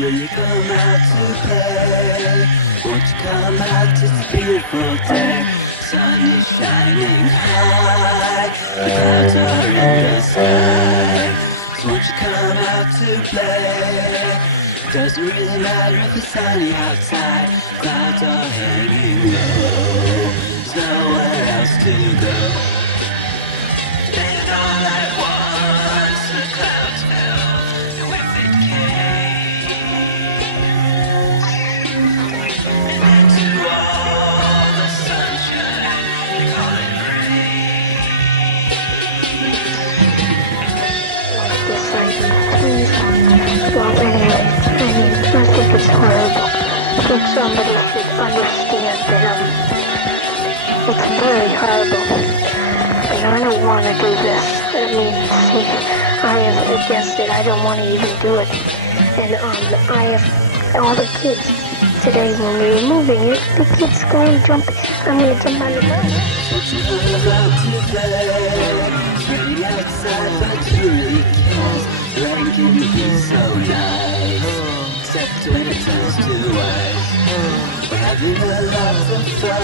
will you come out to play? Won't you come out, it's a beautiful day. Sun is shining high, the clouds are in the sky. So won't you come out to play? Doesn't really matter if it's sunny outside, clouds are hanging low. There's nowhere else to go. And all at once the clouds fell with it came. And into all the sunshine you call it rain. Well, anyway, I think it's horrible. I think somebody should understand that it's very horrible. And I don't want to do this. I mean, see, I am against it. I don't want to even do it. And I have all the kids today when we were moving it. The kids go and jump. I'm going to jump on the ground. What you about to play? Sitting outside, but you really can't. Rain can be so nice, except when it turns to ice. We're having a lot of fun,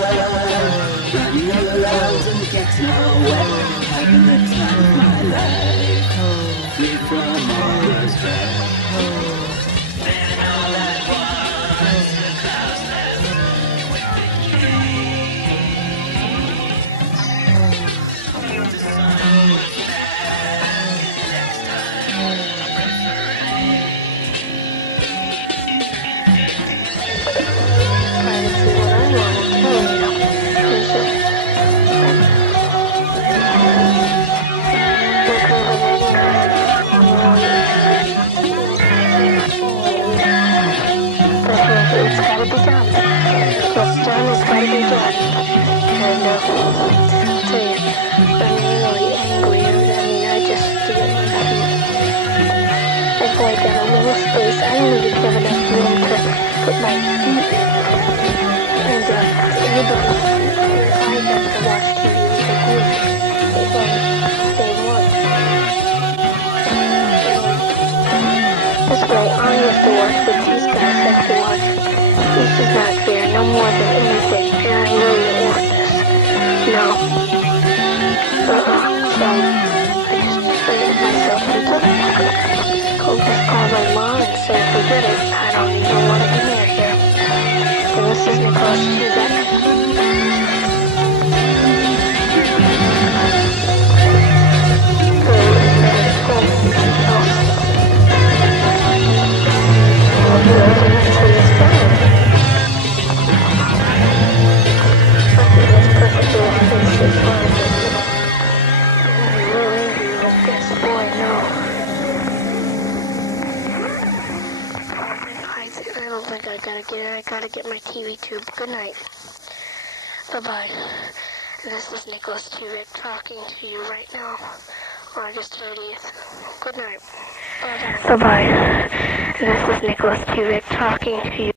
running around and getting nowhere. Having the time of my life, free from all the stress. Then all at once, the clouds left with the came. The sun was back, and next time I pray for rain. Trying to see what I want to tell you. Is that it's got to be done. What's done is got to be done. And I'll tell you, I'm really angry. I mean, I just I've only got a little space. I don't even have enough room to put my feet in. And everybody, I have to watch TV with the kids. They want. This way, I have to watch what these guys have to watch. This is not fair, no more than anything, and I really don't want this. No. So, I just burned myself into it. I'll just call my mom and say, forget it, I don't even want to be near here. So this is Nicholas Cusack. I gotta get my TV tube. Good night. Bye-bye. This is Nicholas Cusack talking to you right now, August 30th. Good night. Bye-bye. This is Nicholas Cusack talking to you.